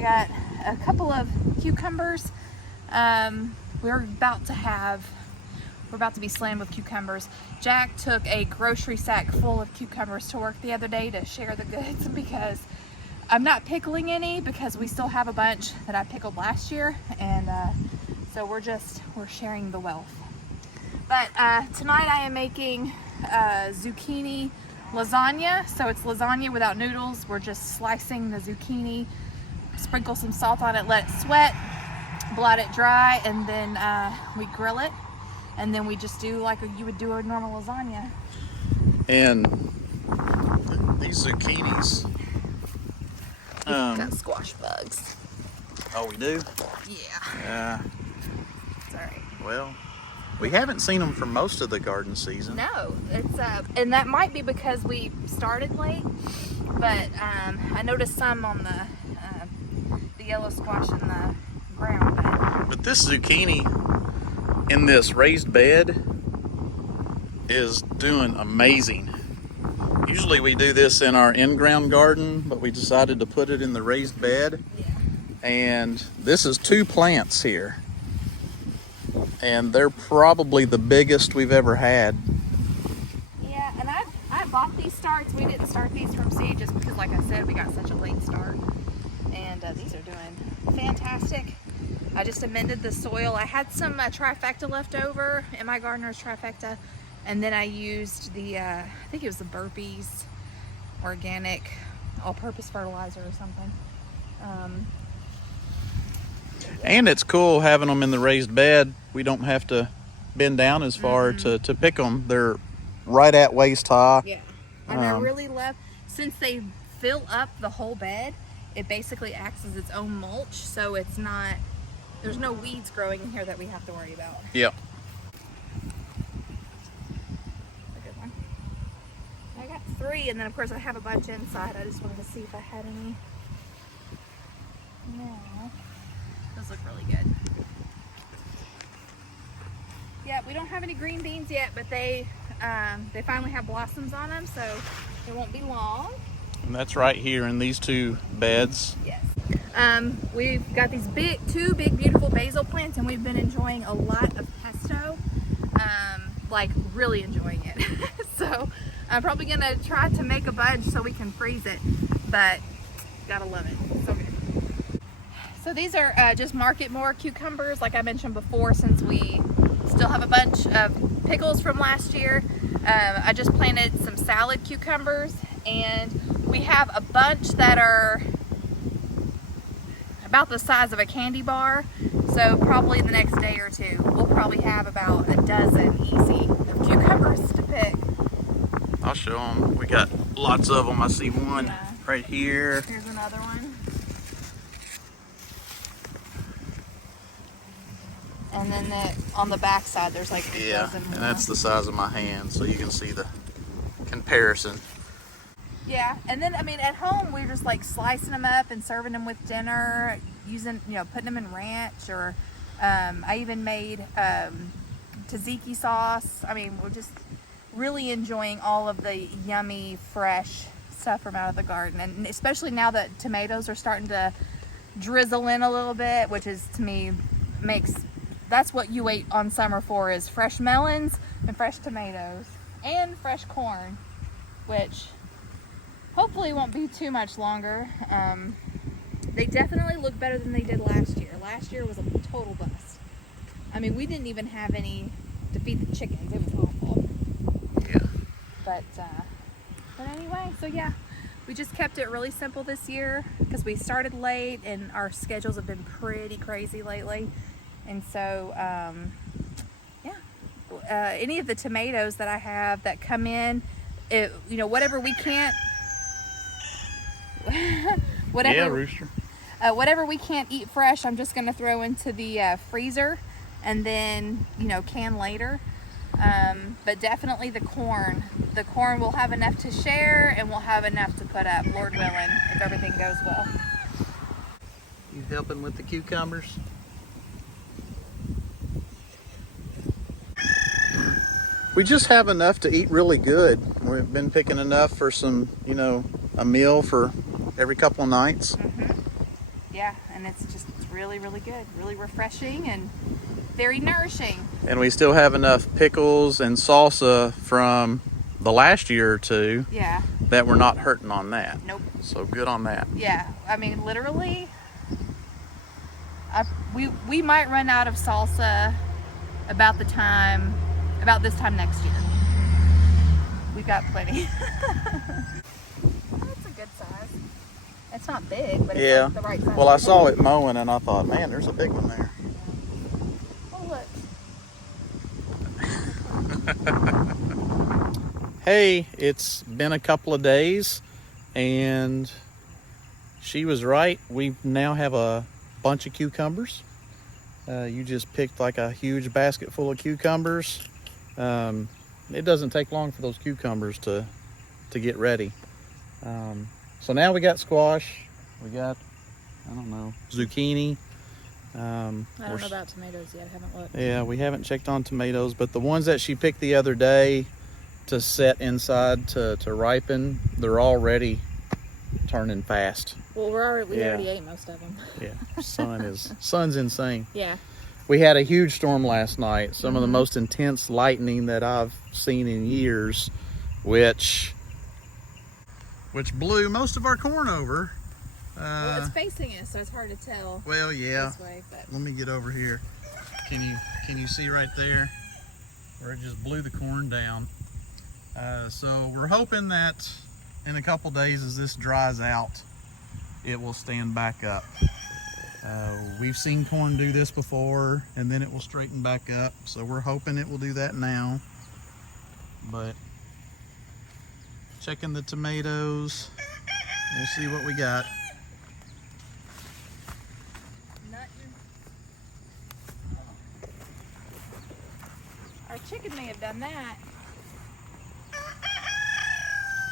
I got a couple of cucumbers. We're about to be slammed with cucumbers. Jack took a grocery sack full of cucumbers to work the other day to share the goods because I'm not pickling any because we still have a bunch that I pickled last year, and so we're sharing the wealth. But tonight I am making zucchini lasagna. So it's lasagna without noodles. We're just slicing the zucchini, sprinkle some salt on it, let it sweat, blot it dry, and then we grill it. And then we just do like you would do a normal lasagna. And these zucchinis, got squash bugs. Oh, we do? Yeah. It's all right. Well, we haven't seen them for most of the garden season. No, it's and that might be because we started late. But I noticed some on the yellow squash in the ground. But this zucchini in this raised bed is doing amazing. Usually we do this in our in-ground garden, but we decided to put it in the raised bed. Yeah. And this is 2 plants here. And they're probably the biggest we've ever had. Yeah, and I bought these starts. We didn't start these from seed just because, like I said, we got such a late start. And these are doing fantastic. I just amended the soil. I had some trifecta left over in my gardener's trifecta, and then I used the, I think it was the Burpees organic all-purpose fertilizer or something. And it's cool having them in the raised bed. We don't have to bend down as far to pick them. They're right at waist high. Yeah, and I really love, since they fill up the whole bed, it basically acts as its own mulch, so it's not, there's no weeds growing in here that we have to worry about. Yep. A good one. I got 3, and then of course I have a bunch inside. I just wanted to see if I had any. No. Those look really good. Yeah, we don't have any green beans yet, but they finally have blossoms on them, so it won't be long. And that's right here in these 2 beds. Yes. We've got these 2 big, beautiful basil plants, and we've been enjoying a lot of pesto. Like really enjoying it. So I'm probably gonna try to make a bunch so we can freeze it, but gotta love it. So good. So these are just Market More cucumbers, like I mentioned before, since we still have a bunch of pickles from last year. I just planted some salad cucumbers, and we have a bunch that are about the size of a candy bar. So probably the next day or 2, we'll probably have about a dozen easy of cucumbers to pick. I'll show them. We got lots of them. I see one right here. Here's another one. And then on the back side, there's like a dozen more. And that's the size of my hand, so you can see the comparison. Yeah, and then I mean at home we're just like slicing them up and serving them with dinner, using, putting them in ranch, or I even made tzatziki sauce. I mean, we're just really enjoying all of the yummy fresh stuff from out of the garden, and especially now that tomatoes are starting to drizzle in a little bit, which is, to me, that's what you wait on summer for, is fresh melons and fresh tomatoes and fresh corn, which hopefully won't be too much longer. They definitely look better than they did last year. Last year was a total bust. I mean, we didn't even have any to feed the chickens. It was awful. Yeah. But anyway, so yeah, we just kept it really simple this year because we started late and our schedules have been pretty crazy lately. And so, any of the tomatoes that I have that come in, whatever we can't, Rooster. Whatever we can't eat fresh, I'm just going to throw into the freezer and then, can later. But definitely the corn. The corn will have enough to share, and we'll have enough to put up, Lord willing, if everything goes well. You helping with the cucumbers? We just have enough to eat really good. We've been picking enough for some, a meal for every couple of nights. Yeah, and it's really, really good. Really refreshing and very nourishing. And we still have enough pickles and salsa from the last year or two. Yeah. That we're not hurting on that. Nope. So good on that. Yeah, I mean, literally, we might run out of salsa about this time next year. We've got plenty. That's a good size. It's not big, but it's like the right size. Well, I saw it mowing and I thought, man, there's a big one there. Oh, look. Hey, it's been a couple of days and she was right. We now have a bunch of cucumbers. You just picked like a huge basket full of cucumbers. It doesn't take long for those cucumbers to get ready. So now we got squash. We got, I don't know, zucchini. I don't know about tomatoes yet. I haven't looked. Yeah, we haven't checked on tomatoes, but the ones that she picked the other day to set inside to ripen, they're already turning fast. Well, we already ate most of them. Yeah, sun's insane. Yeah. We had a huge storm last night, some of the most intense lightning that I've seen in years, which blew most of our corn over. Well, it's facing us, so it's hard to tell. Well, yeah. This way, but... Let me get over here. Can you see right there where it just blew the corn down? So we're hoping that in a couple days, as this dries out, it will stand back up. We've seen corn do this before, and then it will straighten back up. So we're hoping it will do that now. But checking the tomatoes, we'll see what we got. Our chicken may have done that.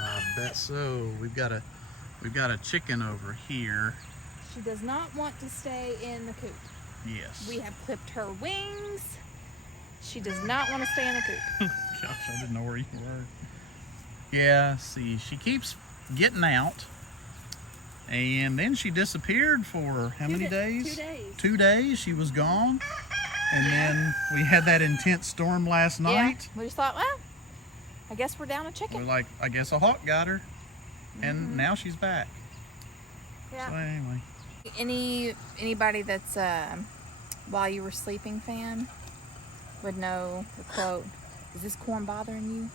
I bet so. We've got a chicken over here. She does not want to stay in the coop. Yes. We have clipped her wings. She does not want to stay in the coop. Gosh, I didn't know where you were. Yeah, see, she keeps getting out. And then she disappeared for how many days? 2 days. 2 days, she was gone. And then we had that intense storm last night. We just thought, well, I guess we're down a chicken. We're like, I guess a hawk got her. And now she's back. Yeah. So anyway. Anybody that's While You Were Sleeping fan would know the quote, is this corn bothering you?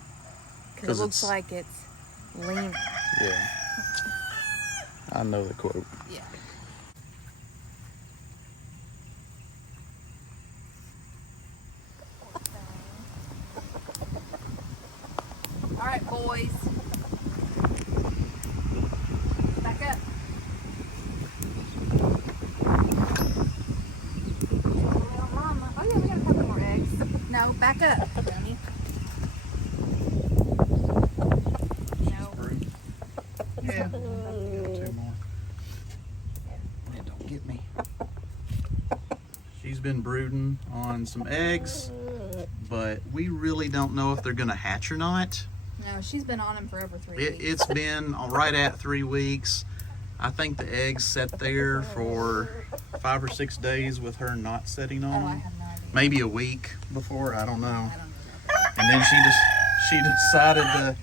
Because it looks like it's leaning. Yeah. I know the quote. Yeah. All right, boys. Back up. Oh yeah, we got a couple more eggs. No, back up. Dummy. No. Yeah. Two more. Man, don't get me. She's been brooding on some eggs, but we really don't know if they're gonna hatch or not. No, she's been on them for over 3 weeks. It's been right at 3 weeks. I think the eggs sat there for 5 or 6 days with her not setting on I them. have no idea. Maybe a week before, I don't know. I don't know about that. And then she decided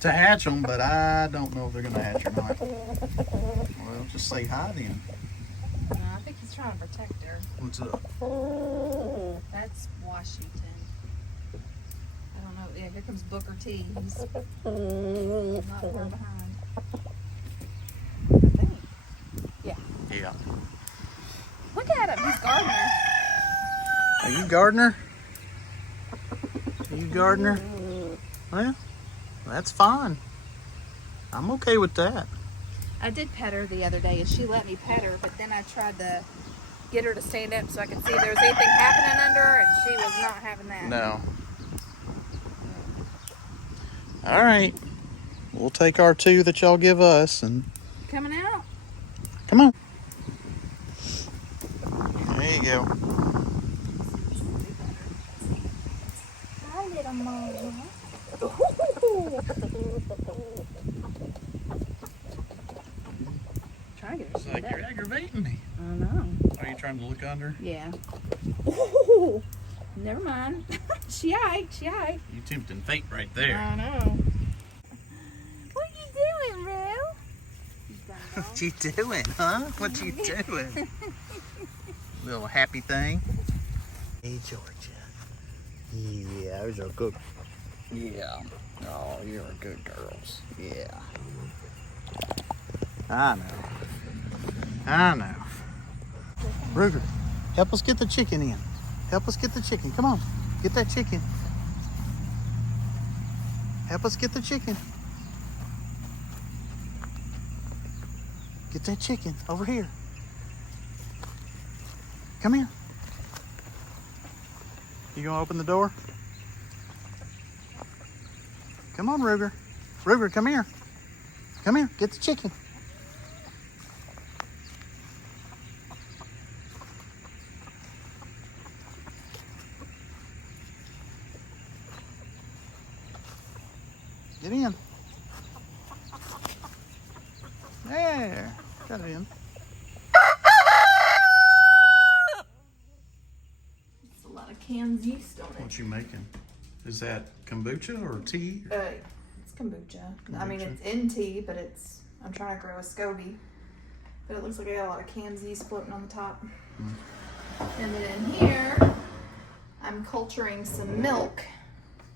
to hatch them, but I don't know if they're gonna hatch or not. Well, just say hi then. No, I think he's trying to protect her. What's up? That's Washington. I don't know. Yeah, here comes Booker T. He's not far behind. I think. Yeah. Yeah. Look at him. He's Gardner. Are you Gardner? Are you Gardner? Well, that's fine. I'm okay with that. I did pet her the other day, and she let me pet her, but then I tried to get her to stand up so I could see if there was anything happening under her, and she was not having that. No. All right. We'll take our 2 that y'all give us and Coming out? come on. There you go. Hi, little mama. Trying to get her It's like stood you're up. aggravating aggravating me. I know. Are you trying to look under? Yeah. Ooh, never mind. She eyed. You tempting fate right there. I know. What you doing, Rue? What you doing, huh? What you doing? Little happy thing. Hey, Georgia. Yeah, you're a good. Yeah. Oh, you're a good girls. Yeah. I know. Ruger, help us get the chicken in. Help us get the chicken. Come on, get that chicken. Help us get the chicken. Get that chicken over here. Come here. You gonna open the door? Come on, Ruger. Ruger, come here. Come here, get the chicken. Get in. There, got it in. It's a lot of canned yeast on it. What you making? Is that kombucha or tea? It's kombucha. I mean, it's in tea, but I'm trying to grow a SCOBY. But it looks like I got a lot of canned yeast floating on the top. And then in here, I'm culturing some milk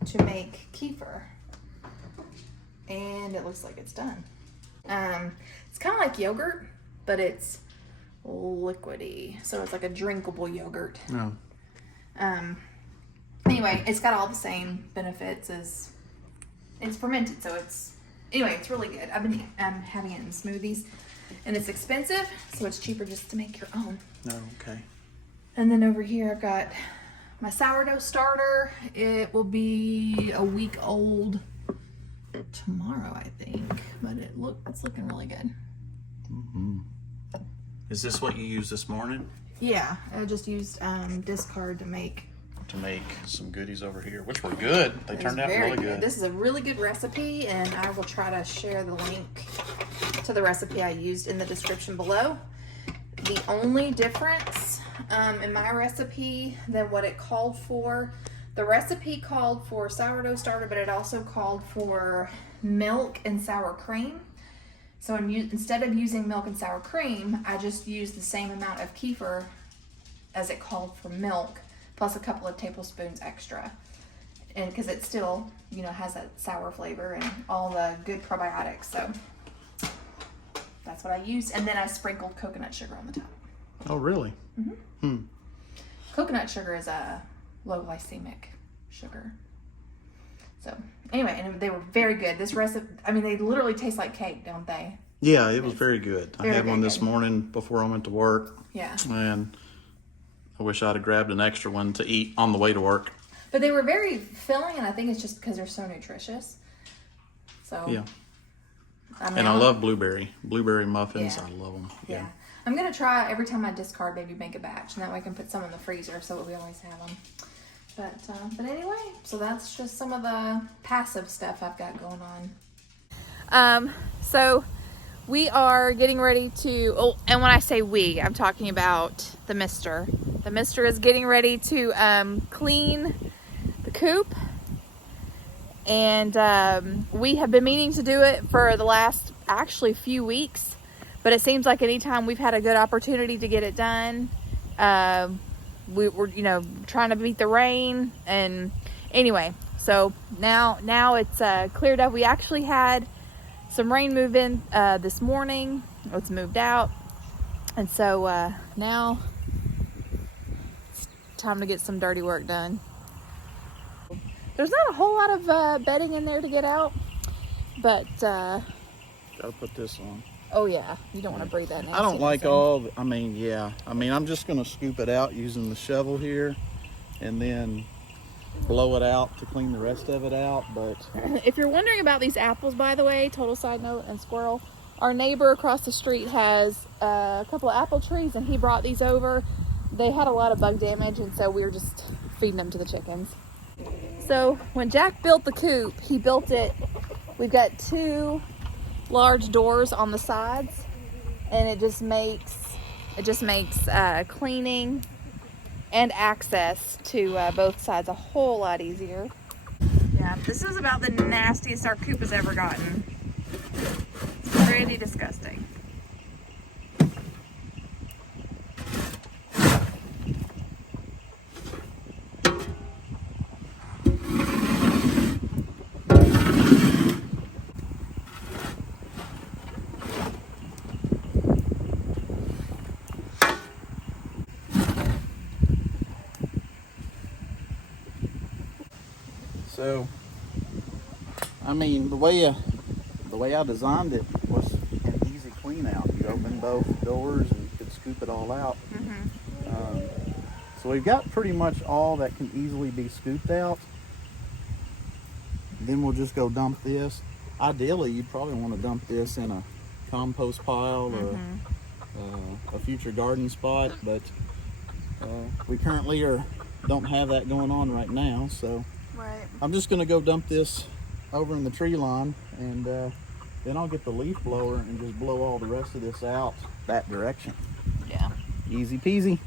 to make kefir. And it looks like it's done. It's kind of like yogurt, but it's liquidy. So it's like a drinkable yogurt. No. Anyway, it's got all the same benefits as it's fermented, so it's really good. I've been having it in smoothies, and it's expensive, so it's cheaper just to make your own. No, okay. And then over here I've got my sourdough starter. It will be a week old tomorrow, I think, but it's looking really good. Mm-hmm. Is this what you used this morning? Yeah, I just used discard to make some goodies over here, which were good. They turned out really good. This is a really good recipe, and I will try to share the link to the recipe I used in the description below. The only difference in my recipe than what it called for, the recipe called for sourdough starter, but it also called for milk and sour cream. So instead of using milk and sour cream, I just used the same amount of kefir as it called for milk, plus a couple of tablespoons extra. And because it still, has that sour flavor and all the good probiotics. So that's what I used. And then I sprinkled coconut sugar on the top. Oh, really? Mm-hmm. Coconut sugar is a low glycemic sugar. So anyway, and they were very good. This recipe, they literally taste like cake, don't they? Yeah, it was very good. I had one this morning before I went to work. Yeah. And I wish I'd have grabbed an extra one to eat on the way to work. But they were very filling, and I think it's just because they're so nutritious. So yeah. And I love blueberry muffins. Yeah. I love them. Yeah. I'm gonna try every time I discard, maybe make a batch, and that way I can put some in the freezer so that we always have them. But anyway, so that's just some of the passive stuff I've got going on. So we are getting ready to, and when I say we, I'm talking about the mister. The mister is getting ready to clean the coop. And we have been meaning to do it for the last actually few weeks. But it seems like anytime we've had a good opportunity to get it done, we were, trying to beat the rain. And anyway, so now it's cleared up. We actually had some rain move in this morning. It's moved out. And so now it's time to get some dirty work done. There's not a whole lot of bedding in there to get out, but gotta put this on. Oh yeah, you don't want to breathe that. I don't like all. I'm just gonna scoop it out using the shovel here, and then blow it out to clean the rest of it out. But if you're wondering about these apples, by the way, total side note, and squirrel, our neighbor across the street has a couple of apple trees, and he brought these over. They had a lot of bug damage, and so we were just feeding them to the chickens. So when Jack built the coop, he built it, we've got 2 large doors on the sides, and it just makes It just makes cleaning and access to both sides a whole lot easier. Yeah, this is about the nastiest our coop has ever gotten. It's pretty disgusting. So, I mean, the way I designed it was an easy clean out. You open both doors and you could scoop it all out. So we've got pretty much all that can easily be scooped out. Then we'll just go dump this. Ideally, you'd probably want to dump this in a compost pile or a future garden spot, but we currently don't have that going on right now. So Right. I'm just going to go dump this over in the tree line, and then I'll get the leaf blower and just blow all the rest of this out that direction. Yeah. Easy peasy.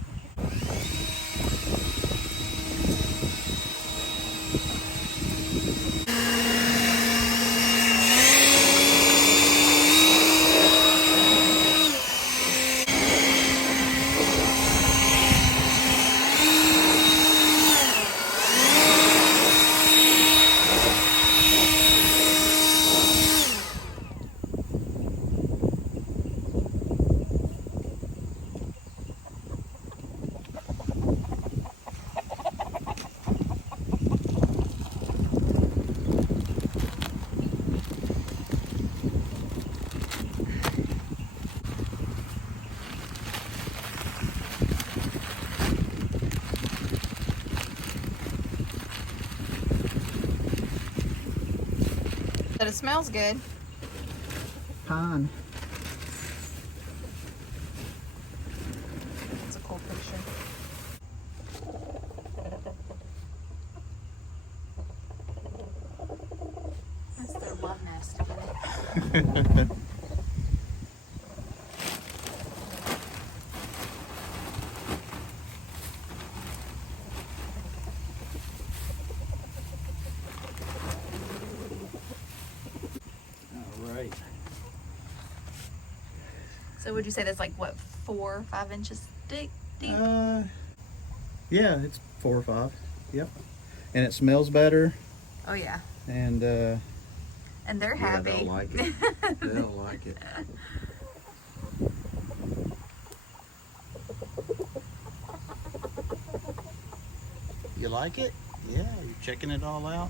But it smells good. Pine. It's a cool picture. That's their love nest again. All right. So would you say that's like what, 4 or 5 inches deep? Yeah, it's 4 or 5. Yep. And it smells better. Oh yeah. And they're happy. They'll like it. They'll like it. you like it? Yeah, you're checking it all out.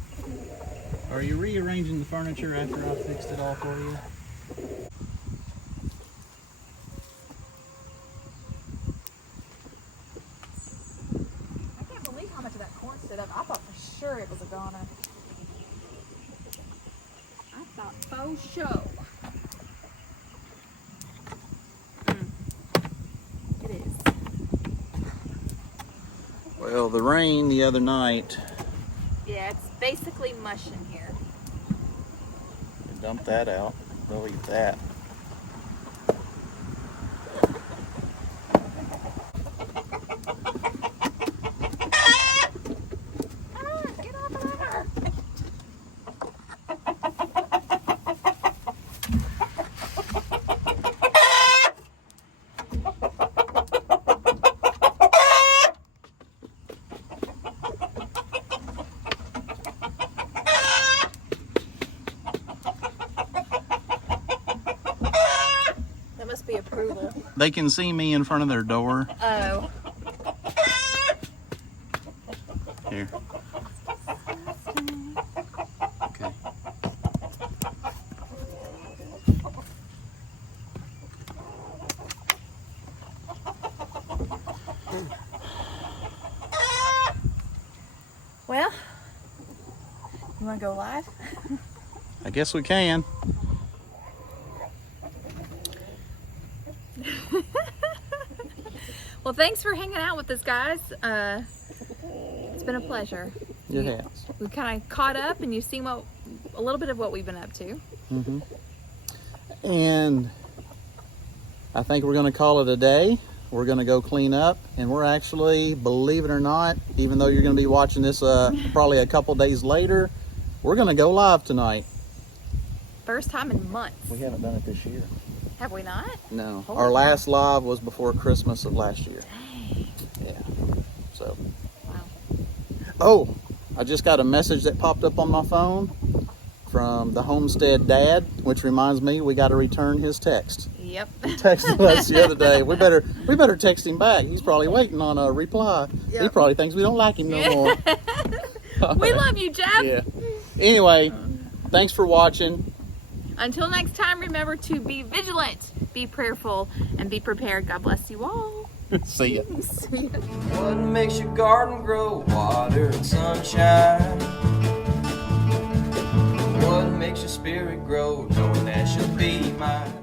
Are you rearranging the furniture after I fixed it all for you? I can't believe how much of that corn stood up. I thought for sure it was a goner. I thought faux show. It is. Well, the rain the other night, Yeah, it's basically mush in here. dump that out. They'll eat that. Get off of her. That must be approval. They can see me in front of their door. Oh. Here. Okay. Well, you want to go live? I guess we can. Well, thanks for hanging out with us, guys. It's been a pleasure. It has. We kind of caught up, and you've seen a little bit of what we've been up to. And I think we're going to call it a day. we're going to go clean up, and we're actually, believe it or not, even though you're going to be watching this probably a couple days later, we're going to go live tonight. First time in months. We haven't done it this year. Have we not? No. Holy Our last live was before Christmas of last year. Dang. Yeah. So. Wow. Oh, I just got a message that popped up on my phone from the Homestead dad, which reminds me we got to return his text. Yep. He texted us the other day. We better text him back. He's probably waiting on a reply. Yep. He probably thinks we don't like him no more. We love you, Jeff. Yeah. Anyway, thanks for watching. Until next time, remember to be vigilant, be prayerful, and be prepared. God bless you all. See ya. See ya. What makes your garden grow? Water and sunshine. What makes your spirit grow? Knowing that she'll be mine.